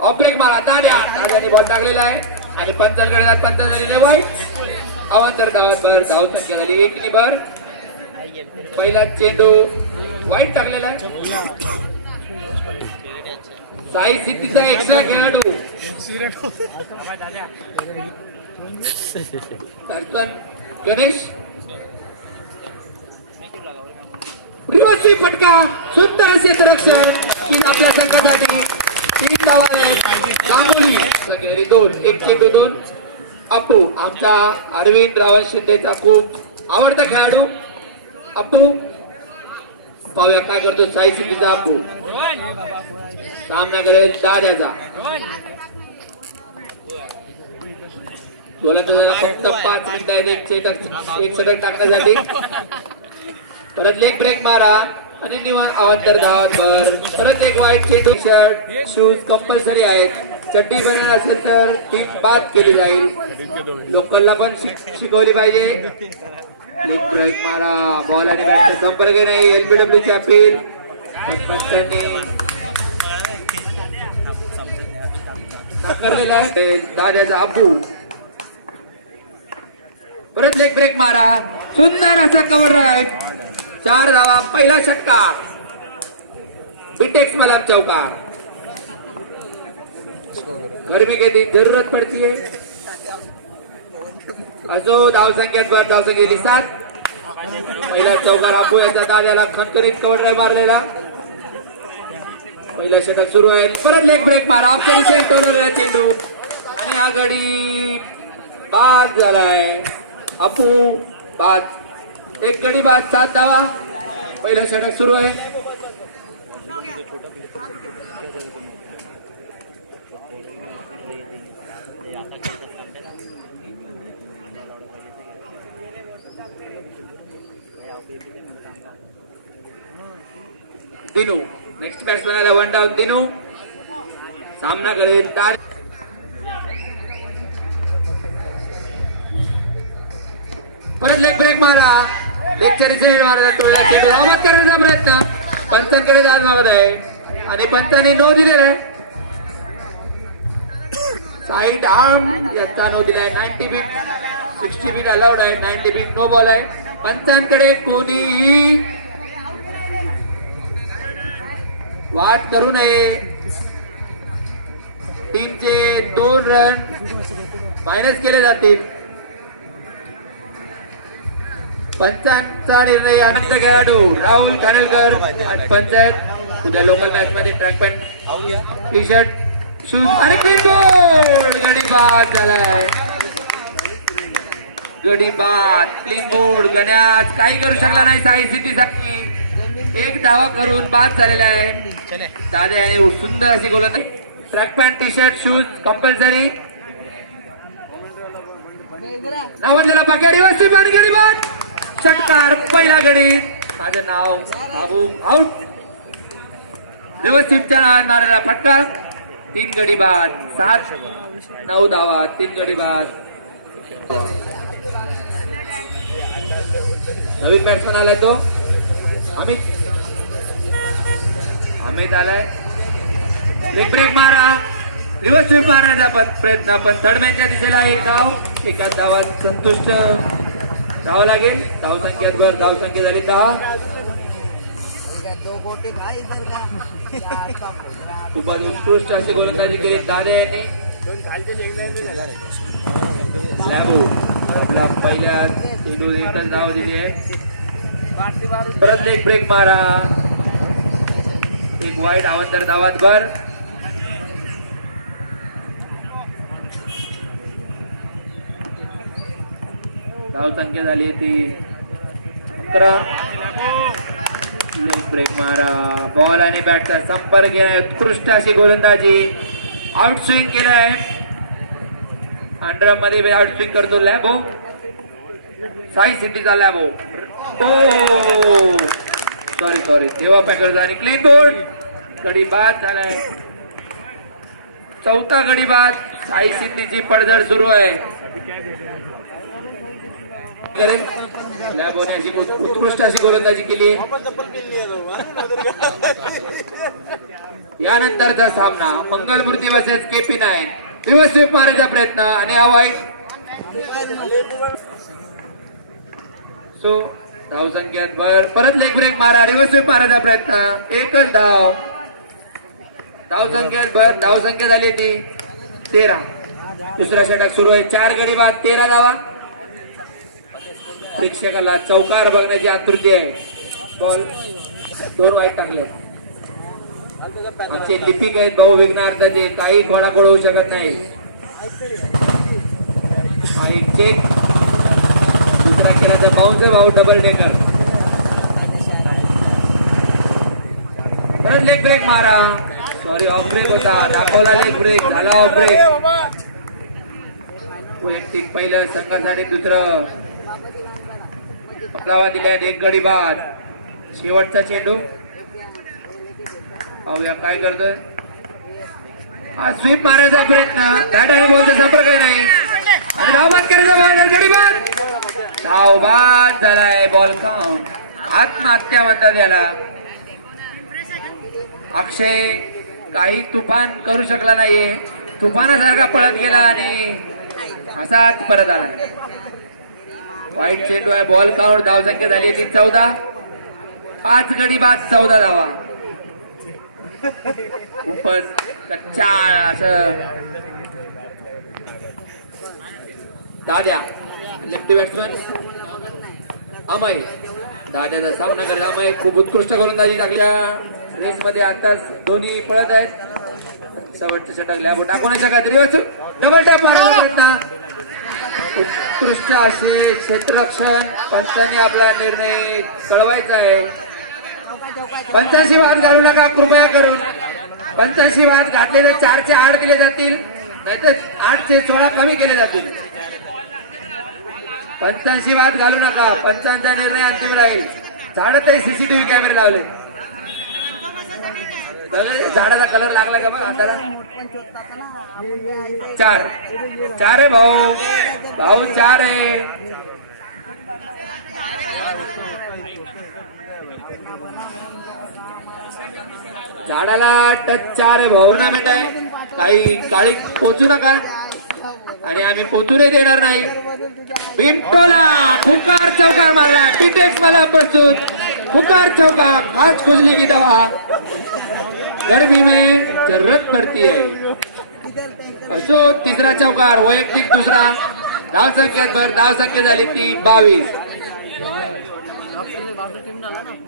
Of break मारा. दाद्याने ball टाकलेला आहे आणि पंचांकडे पंचांनी वाईट. अवांतर धावात भर. धाव संख्या झाली 1 भर. पहिला चेंडू वाईट टाकलेला आहे. साई सिद्धीचा एक्स्ट्रा खेळाडू गणेश. फटका. सुंदर असे रक्षण की आपल्या संघासाठी 3 धावा आहेत. गांगोली 2. 1 चेंडू 2. अप्पू आमचा अरविंद रावण शिंदेचा खूप आवडता खेळाडू अप्पू. पाहूया काय करतो साई सिद्धीचा अप्पू. सामना करेल दाद्याचा. गोलंदाजाला फक्त 5 मिनिटं आहेत एक षटक टाकण्यासाठी. परत लेग ब्रेक मारा आणि निवड. अवांतर धावात भर. परत एक वाईट चेंडू. शर्ट शूज कंपल्सरी आहेत. चड्डी बनवणार असेल तर टीम बाद केली जाईल. लोकलला पण शिकवली पाहिजे. लेग ब्रेक मारा. बॉल आणि बॅटचा संपर्क नाही. एलबीडब्ल्यू ची अपील. पंचांनी नाकारलेला आहे. दाद्याचा अप्पू. परत लेग ब्रेक मारा. सुंदर असा कव्हर राईट. 4 धावा. पहिला षटकार. बिटेक्स मलम चौकार. गर्मी के दिन जरूरत पड़ती है. असो धाव संख्यात भर. धाव संख्या 7. पहिला चौकार अप्पू यांचा. दाद्याला खणखणीत कव्हर ड्राईव्ह मारलेला. पहिला षटक सुरू आहे. परत लेग ब्रेक मारा. चेंडू आणि हा गडी बाद झालाय. अप्पू बाद. एक गडी बाद. 7 धावा. पहिला षटक सुरू आहे. दिनू नेक्स्ट बॅट्समॅन आला. 1 डाऊन. दिनू सामना करेल. परत लेग ब्रेक मारा. लेगच्या रिसेट मारा. टोळीला चेंडू धावत करण्याचा प्रयत्न. पंचांकडे दाद मागत आहे आणि पंचांनी नो दिलेला आहे. साईड आर्म याचा नो दिलाय. 90 बीट 60 बीट अलाउड आहे. 90 बीट नो बॉल आहे. पंचांकडे कोणीही वाद करू नये. टीमचे 2 रन मायनस केले जातील. पंचांचा निर्णय. आनंद खेळाडू राहुल खानोलकर आणि पंचायत. उद्या लोकल मॅच मध्ये track pant T shirt shoes आणि क्लीन बोर्ड. गडी बाद झालाय. गडी बाद. Clean board. गण्यात काही करू शकला नाही. साई सिद्धीसाठी 1 धावा करून बाद झालेला आहे. दादा सुंदर अशी गोलंदाजी. Track pant T shirt shoes compulsory. नावांजला पाक्याडी वस्ती आणि गडी बाद. षटकार. पहिला गडी. माझं नाव बाबू. आउट. व्यवस्थितच्या नावात मारलेला फटका. 3 गडी बाद. 9 धावा. 3 गडी बाद. नवीन बॅट्समॅन आलाय तो अमित आलाय. लेग ब्रेक मारा. रिव्हर्स स्वीप मारण्याचा प्रयत्न. पण थर्डमॅनच्या दिशेला 1 धाव. 1 धावात संतुष्ट धाव लागेल. धाव संख्यात भर. धाव संख्या झाली 10. खूपच उत्कृष्ट अशी गोलंदाजी केली दादा यांनी. लॅबो आपला पहिल्या चेंडू एकच धाव दिली आहे. परत एक ब्रेक मारा. 1 वाईट. अवांतर धावात भर. धाव संख्या झाली ती 11. लेग ब्रेक मारा. बॉल आणि बॅटचा संपर्क येणार. उत्कृष्ट अशी गोलंदाजी. आउट स्विंग केलाय. अंडरआर्म मध्ये आउट स्विंग करतो लॅबो. साई सिटीचा लॅबो. सॉरी तेव्हा पॅकर आणि क्लीन बोर्ड. गडी बाद झालाय. 4था गडी बाद. साई सिद्धीची पडझड सुरू आहे. लॅबोने अशी उत्कृष्ट अशी गोलंदाजी केली. यानंतरचा सामना Mangalmurti versus KP9. Reverse sweep मारायचा प्रयत्न आणि हा वाईट. सो धाव संख्यात भर. परत लेग ब्रेक मारा. रिव्हर्स स्वीप मारायचा प्रयत्न. एकच धाव. धाव संख्यात भर. धाव संख्या झाली ती 13. दुसरा षटक सुरू आहे. 4 गडी बाद 13 धावा. प्रेक्षकाला चौकार बघण्याची आतुरता आहे. बॉल 2 वाईट टाकले. आमचे लिपिक आहेत भाऊ विघ्नार्थाचे. काही कोडाकोड होऊ शकत नाही. चेक. दुसरा केला बाउन्स भाऊ डबल डेकर. परत लेग ब्रेक मारा. सॉरी ऑफ ब्रेक होता. दाखवला लेग ब्रेक. झाला ऑफ ब्रेक. वैयक्तिक पहिलं संघासाठी दुसरं पकडावा दिल्याने 1 गडी बाद. शेवटचा चेंडू पाहूया काय करतोय. हा स्वीप मारायचा प्रयत्न. बॅट आणि बॉलचा संपर्क नाही. धाव बाद करायचा. गडी बाद. धाव बाद झालाय. Ball count. आत्महत्या म्हणतात याला. अक्षय काही तुफान करू शकला नाहीये. तुफानासारखा पळत गेला आणि असाच परत आला. वाईट चेंडू आहे. Ball count. धाव संख्या झाली ती 14. 5 गडी बाद 14 धावा. पण कच्चा असं दाद्या लेफ्टी बॅट्समॅन अमय. दाद्याचा सामना करत अमय खूप उत्कृष्ट गोलंदाजी टाकल्या रेस मध्ये. आताच दोन्ही पळत आहेत. शेवटचं षटक लॅबो टाकवण्याच्या खात्री डबल टॅप मारायचा प्रयत्न. उत्कृष्ट असे क्षेत्ररक्षण. पंचांनी आपला निर्णय कळवायचा आहे. 85 बाद घालू नका कृपया करून. 85 बाद घातलेले 4 चे 8 दिले जातील. नाहीतर 8 चे 16 कमी केले जातील. 85 बाद घालू नका. पंचांचा निर्णय अंतिम राहील. झाडातही CCTV कॅमेरे लावले. झाडाचा कलर लागला का बघ हाताला. 4 आहे भाऊ. भाऊ 4 आहे. झाडाला टच 4 आहे भाऊ. काही काळी पोचू नका आणि आम्ही पोचूनही देणार नाही. बिट्टोला फुकार चौकार मारला. पिटेक्स मला बसून फुकार चौकार. आज खुजली की दवा गर्मी में जरूरत पडती है. असो तिसरा चौकार. वैयक्तिक दुसरा. धाव संख्यात भर. धाव संख्या झाली ती 22.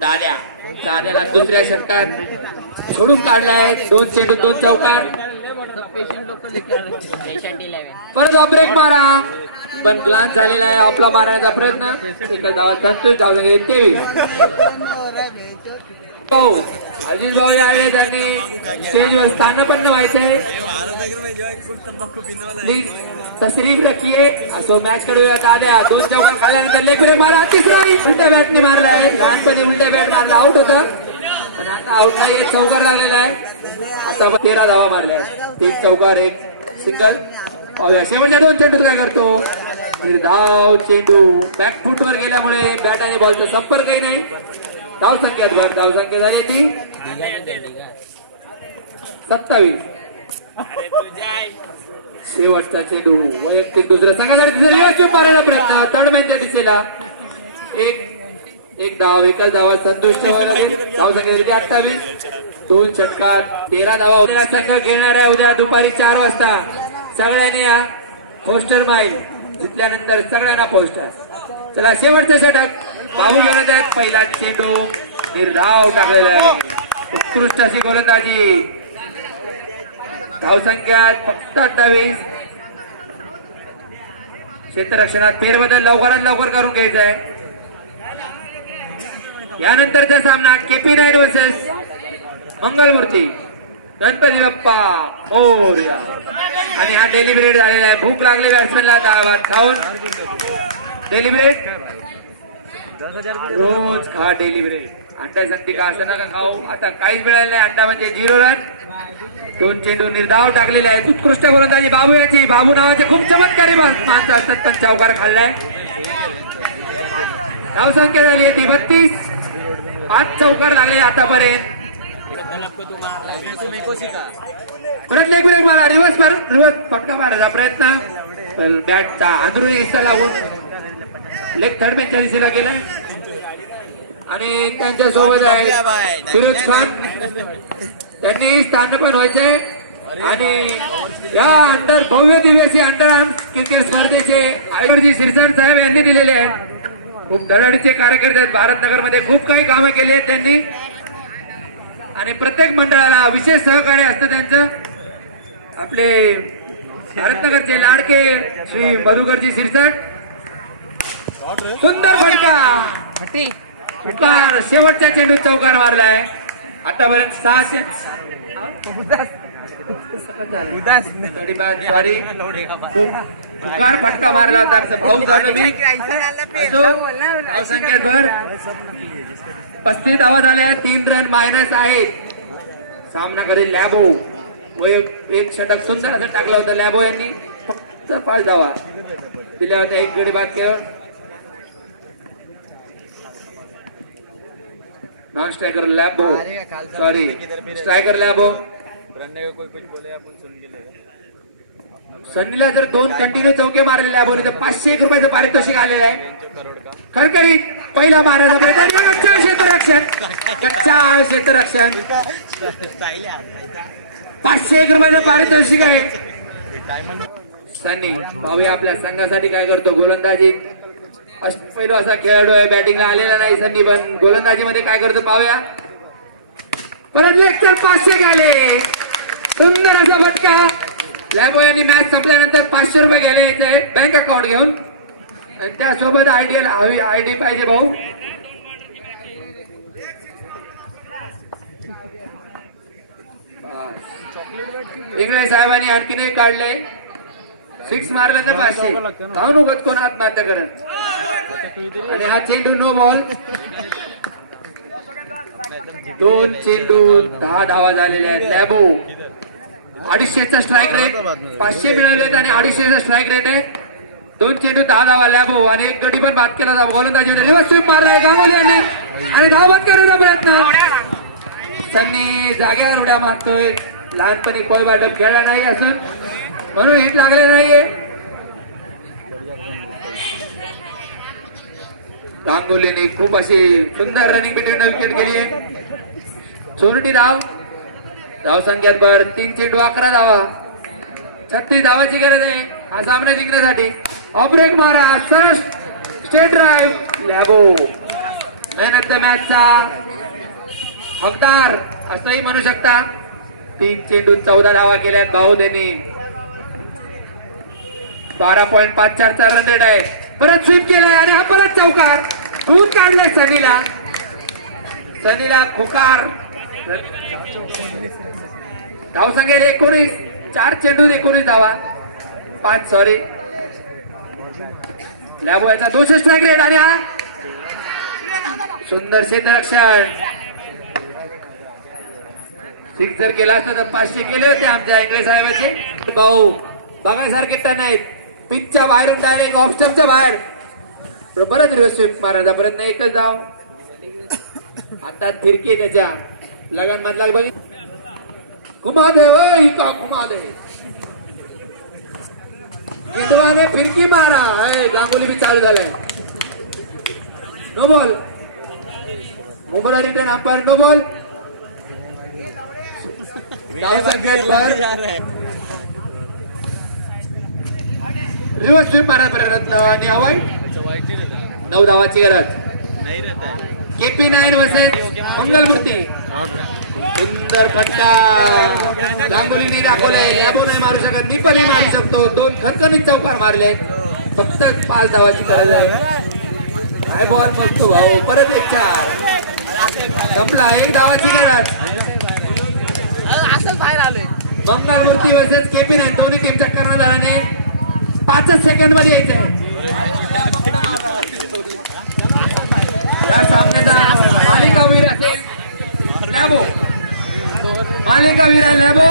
दाद्याला दुसऱ्या षटकात सोडून काढलाय. 2 चेंडू 2 चौकार. परत ब्रेक मारा. पण ग्लास झालेला आहे. आपला मारण्याचा प्रयत्न. एका धावात संतोष धावले 23. हो अजित भाऊ यावेळी त्यांनी स्टेजवर स्थानपन्न व्हायचंय. प्लीज तशरीफ रखिये. असो मॅच कडे दाद्या 2 चौकार खाल्यानंतर लेग ब्रेक मारा. तिसरा उलट्या बॅटने मारलाय. लहानपणी उलट्या बॅट मारला आउट होता. पण आता आउट नाही. चौकार लागलेला आहे. आता 13 धावा मारल्या. 1 चौकार 1 सिंगल. शेवटच्या 2 चेंडूत काय करतो. धाव चेंडू बॅकफुट वर गेल्यामुळे बॅट आणि बॉलचा संपर्कही नाही. धाव संख्यात भर. धाव संख्या झाली ती 27. शेवटचा चेंडू. वैयक्तिक दुसरा संघासाठी मारायचा प्रयत्न. थर्ड मॅनच्या दिशेला. एक धाव. एकाच धावात संतुष्ट व्हायला. धाव संख्या 28. 2 षटकात 13 धावा. संघ घेणार आहे उद्या दुपारी 4 वाजता. सगळ्यांनी या पोस्टर माईल जिंकल्यानंतर सगळ्यांना पोस्टर. चला शेवटचं षटक. बाबू घेऊन आहेत. पहिला चेंडू निर्धाव टाकलेला आहे. उत्कृष्ट अशी गोलंदाजी. धाव संख्यात फक्त 28. क्षेत्ररक्षणात फेरबदल लवकरात लवकर करून घ्यायचा आहे. यानंतरचा सामना KP9 वर्सेस मंगलमूर्ती. गणपती बाप्पा मोरया. आणि हा डेलिब्रेट झालेला आहे. भूक लागली बॅट्समॅनला. डाळभात खाऊन डेलिब्रेट. रोज खा डेलिब्रेट. अंडा संधी का असं नका खाऊ. आता काहीच मिळालं नाही. अंडा म्हणजे 0 रन. 2 चेंडू निर्धाव टाकलेले आहेत. उत्कृष्ट गोलंदाजी बाबू याची. बाबू नावाचे खूप चमत्कारी माणसं असतात. पण चौकार खाल्लाय. धाव संख्या झाली आहे ती 32. 5 चौकार लागले आतापर्यंत. परत लेग ब्रेक मारा, रिवर्स फटका मारायचा प्रयत्न, बॅटचा अंदरुनी हिस्सा लागून लेग थर्ड मॅचच्या दिशेला गेलाय आणि त्यांच्या सोबत आहे फिरोज खान, त्यांनी स्थान पण व्हायचंय आणि या अंतर भव्य दिवसीय अंडर आर्म्स क्रिकेट स्पर्धेचे आयोजक शिरसाट साहेब यांनी दिलेले आहेत. खूप धडाडीचे कार्यकर्ते आहेत, भारतनगर मध्ये खूप काही कामं केली आहेत त्यांनी आणि प्रत्येक मंडळाला विशेष सहकार्य असतं त्यांचं. आपले भारतनगरचे लाडके श्री मधुकरजी शिरसाट, सुंदर फटका, शेवटच्या चेंडूत चौकार मारलाय. आतापर्यंत 600 फटका मारला होता. 35 धावा झाल्या, 3 रन मायनस आहेत. सामना करेल लॅबो व एक षटक सुंदर असं टाकलं होतं लॅबो यांनी, फक्त 5 धावा दिल्या होत्या. एक गडी बाद केलं. नॉन स्ट्राइकर लॅबो, सॉरी स्ट्राइकर लॅबो. सन्नीला जर 2 कंटिन्यू चौके मारलेले लॅबोने तर 501 रुपयाचं पारितोषिक आलेलं आहे. खरखरीत पहिला मारायचा प्रयत्न, कच्च्या क्षेत्ररक्षण, 501 रुपयाचं पारितोषिक आहे. सन्नी पाहूया आपल्या संघासाठी काय करतो. गोलंदाजी पहिला असा खेळाडू आहे, बॅटिंगला आलेला नाही सन्नी, पण गोलंदाजी मध्ये काय करतो पाहूया. परत लेक्चर 500 गेले, सुंदर असा फटका. लॅबो यांनी मॅच संपल्यानंतर 500 रुपये गेले बँक अकाउंट घेऊन आणि त्यासोबत आयडियल हवी, आयडी पाहिजे भाऊ. इंगळे साहेबांनी आणखीन एक काढलंय, 6 मारलं तर 500. धावून उगत कोण आत्महत्या करत आणि हा चेंडू नो बॉल. 2 चेंडू 10 धावा झालेल्या आहेत. लॅबो 250चा स्ट्राईक रेट, 500 मिळवलेत आणि 250चा स्ट्राईक रेट आहे. 2 चेंडू 10 धावा लॅबो आणि एक गडी पण बाद केला जातो. गोलंदाजी रिव्हर्स स्वीप मारलाय गांगुली यांनी आणि धाव बाद करण्याचा प्रयत्न. सन्नी जाग्यावर उड्या मारतोय. लहानपणी कोय वाटप खेळला नाही असं म्हणून हिट लागले नाहीये. गांगुलीने खूप अशी सुंदर रनिंग बिटवीन विकेट केली आहे. चोरटी धाव संख्यात भर, 3 चेंडू 11 धावा, 36 धावाची गरज आहे हा सामना जिंकण्यासाठी. ऑफ ब्रेक मारा, सरळ स्ट्रेट ड्राईव्ह. लॅबो मेहनत मॅचचा हकदार असंही म्हणू शकता. 3 चेंडू 14 धावा केल्यात भाऊ त्यांनी. 12.54चा रन रेट आहे. परत स्वीप केलाय आणि हा परत चौकार धुवून काढलाय सनीला खुकार. धाव संख्या 19, 4 चेंडू 19 धावा, 5 सॉरी. लॅबो याचा 200 स्ट्राईक रेट आणि हा सुंदर क्षेत्ररक्षण. 6 जर केला असता तर 500 केले होते आमच्या इंगळे साहेबांचे. भाऊ बघायसारखे टन आहेत. पिचच्या बाहेरून डायरेक्ट ऑफ स्टंपच्या बाहेर बरंच रिव्हर्स स्वीप मारायचा प्रयत्न, एकच धाव. आता फिरकी त्याच्या लगान मधला बघित घुमा दे, घुमा दे. गिडवाने फिरकी मारा. गांगुली भी चालू झालाय. No ball. Mumbai return umpire no ball. धाव संख्येत भर. रिव्हर्स स्वीप मारा प्रयत्न आणि अवॉइड. 9 धावाची गरज. KP9 versus Mangalmurti. सुंदर फटका गांगुलीने दाखवले. लॅबो नाही मारू शकत, मी पण मारू शकतो. 2 खणखणीत चौकार मारले, फक्त 5 धावाची गरज आहे. काय बॉल बघतो भाऊ. परत एक 4 संपला. 1 धावाची गरज. असं बाहेर आलोय. मंगलमूर्ती वर्सेस KP9 दोन्ही टीमच्या कर्णधाराने 5 सेकंद मध्ये यायचंय. या सामन्याचा मालिकावीर असेल लॅबो. मालिकावीर आहे लॅबो.